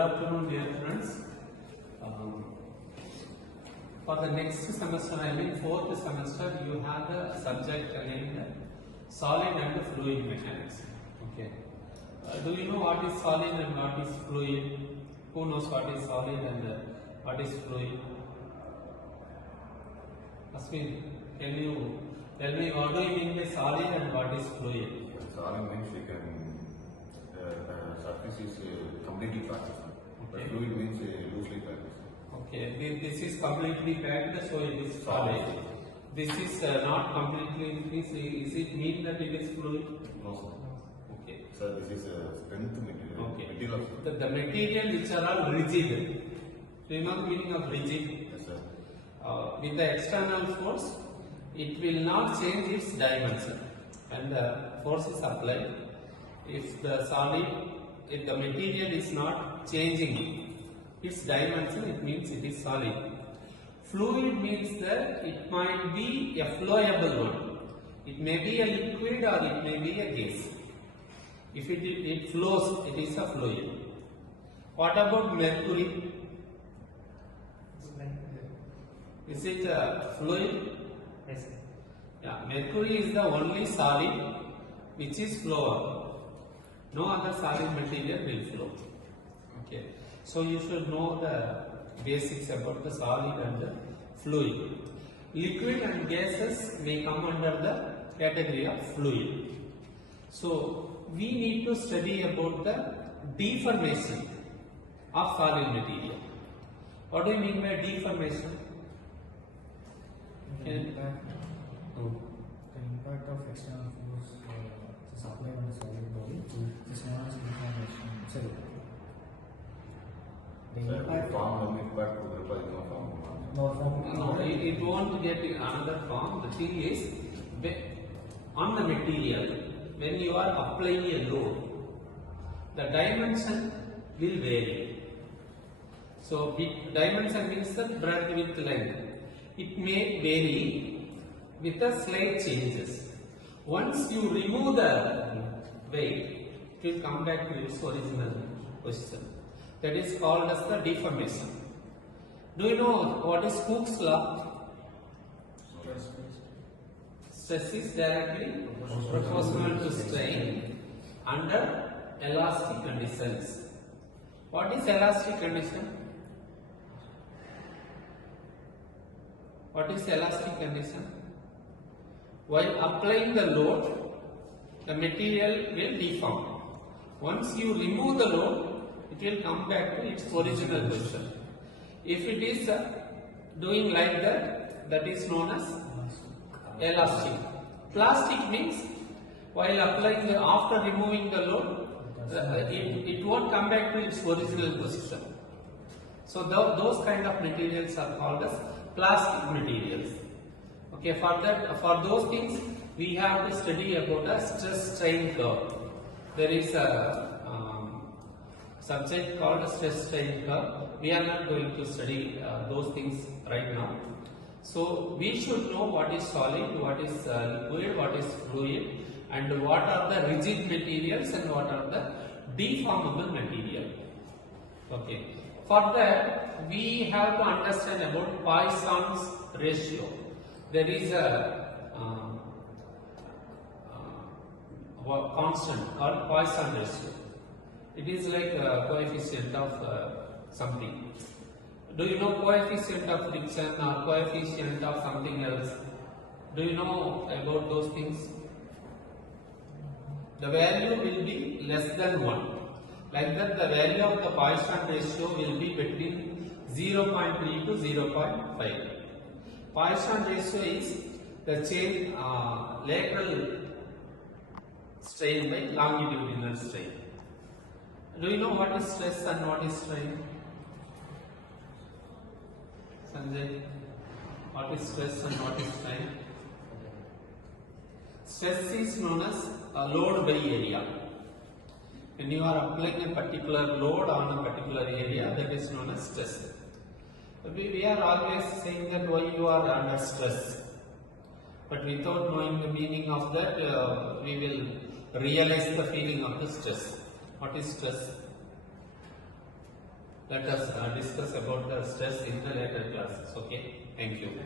afternoon, dear friends. For the next semester, I mean fourth semester, you have the subject named solid and fluid mechanics. Okay. Do you know what is solid and what is fluid? Who knows what is solid and what is fluid? Asmin, can you tell me what do you mean by solid and what is fluid? Solid means we can the surface is completely packed. Okay. But fluid means loosely packed. Okay, this is completely packed, so it is solid. This is not completely. Is it mean that it is fluid? No, sir. Okay. Sir, this is strength material. Okay. Material. The material which are all rigid. Do you know the meaning of rigid? Yes, sir. With the external force, it will not change its dimension. And the force is applied. If the material is not changing its dimension, it means it is solid. Fluid means that it might be a flowable one. It may be a liquid or it may be a gas. If it flows, it is a fluid. What about mercury? Is it a fluid? Yes. Yeah, mercury is the only solid which is flowable. No other solid material will flow. Okay. So you should know the basics about the solid and the fluid. Liquid and gases may come under the category of fluid. So we need to study about the deformation of solid material. What do you mean by deformation? The impact of external force is applied on the solid body is known as deformation. Sorry. The Sir, impact form will be back to the form. No, it won't get in another form. The thing is, on the material, when you are applying a load, the dimension will vary. So, dimension means the breadth with length. It may vary with the slight changes. Once you remove the weight, it will come back to its original position. That is called as the deformation. Do you know what is Hooke's law? Stress is directly proportional to strain under elastic conditions. What is elastic condition? What is elastic condition? While applying the load, the material will deform. Once you remove the load, it will come back to its original position. If it is doing like that, that is known as elastic. Plastic means while applying after removing the load, it won't come back to its original position. So those kind of materials are called as plastic materials. Okay, for those things we have to study about a stress strain curve. There is a subject called stress strain curve. We are not going to study those things right now. So we should know what is solid, what is liquid, what is fluid, and what are the rigid materials and what are the deformable material. Okay. For that, we have to understand about Poisson's ratio. There is a constant called Poisson ratio. It is like a coefficient of something. Do you know coefficient of friction or coefficient of something else? Do you know about those things? The value will be less than 1. Like that, the value of the Poisson ratio will be between 0.3 to 0.5. Poisson ratio is the change lateral strain by longitudinal strain. Do you know what is stress and what is strain? Sanjay, what is stress and what is strain? Stress is known as load by area. When you are applying a particular load on a particular area, that is known as stress. We are always saying that why you are under stress. But without knowing the meaning of that, we will realize the feeling of the stress. What is stress? let us discuss about the stress in the later classes. Okay, thank you.